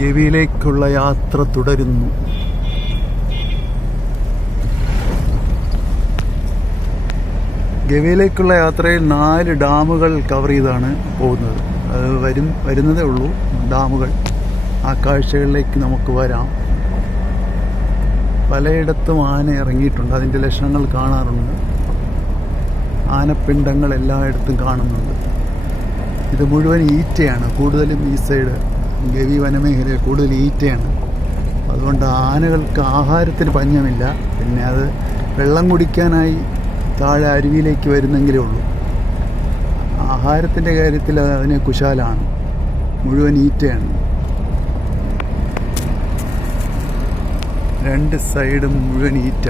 ഗവിയിലേക്കുള്ള യാത്ര തുടരുന്നു. ഗവിയിലേക്കുള്ള യാത്രയിൽ 4 ഡാമുകൾ കവർ ചെയ്താണ് പോകുന്നത്. അത് വരുന്നതേ ഉള്ളൂ ഡാമുകൾ. ആ കാഴ്ചകളിലേക്ക് നമുക്ക് വരാം. പലയിടത്തും ആന ഇറങ്ങിയിട്ടുണ്ട്. അതിൻ്റെ ലക്ഷണങ്ങൾ കാണാറുണ്ട്. ആനപ്പിണ്ടങ്ങൾ എല്ലായിടത്തും കാണുന്നുണ്ട്. ഇത് മുഴുവൻ ഈറ്റയാണ്. കൂടുതലും ഈ സൈഡ് ഗവി വനമേഖലയിൽ കൂടുതൽ ഈറ്റയാണ്. അതുകൊണ്ട് ആനകൾക്ക് ആഹാരത്തിന് പഞ്ഞമില്ല. പിന്നെ അത് വെള്ളം കുടിക്കാനായി താഴെ അരുവിയിലേക്ക് വരുന്നെങ്കിലേ ഉള്ളൂ. ആഹാരത്തിൻ്റെ കാര്യത്തിൽ അതിന് കുശാലാണ്. മുഴുവൻ ഈറ്റയാണ്. 2 സൈഡും മുഴുവൻ ഈറ്റ.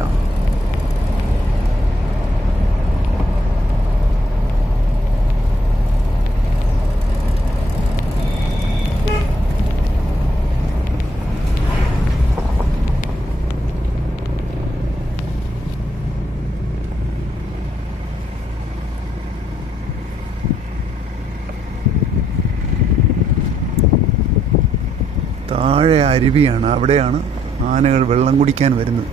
താഴെ അരുവിയാണ്. അവിടെയാണ് ആനകൾ വെള്ളം കുടിക്കാൻ വരുന്നത്.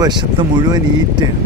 വശത്ത് മുഴുവൻ ഈറ്റയാണ്.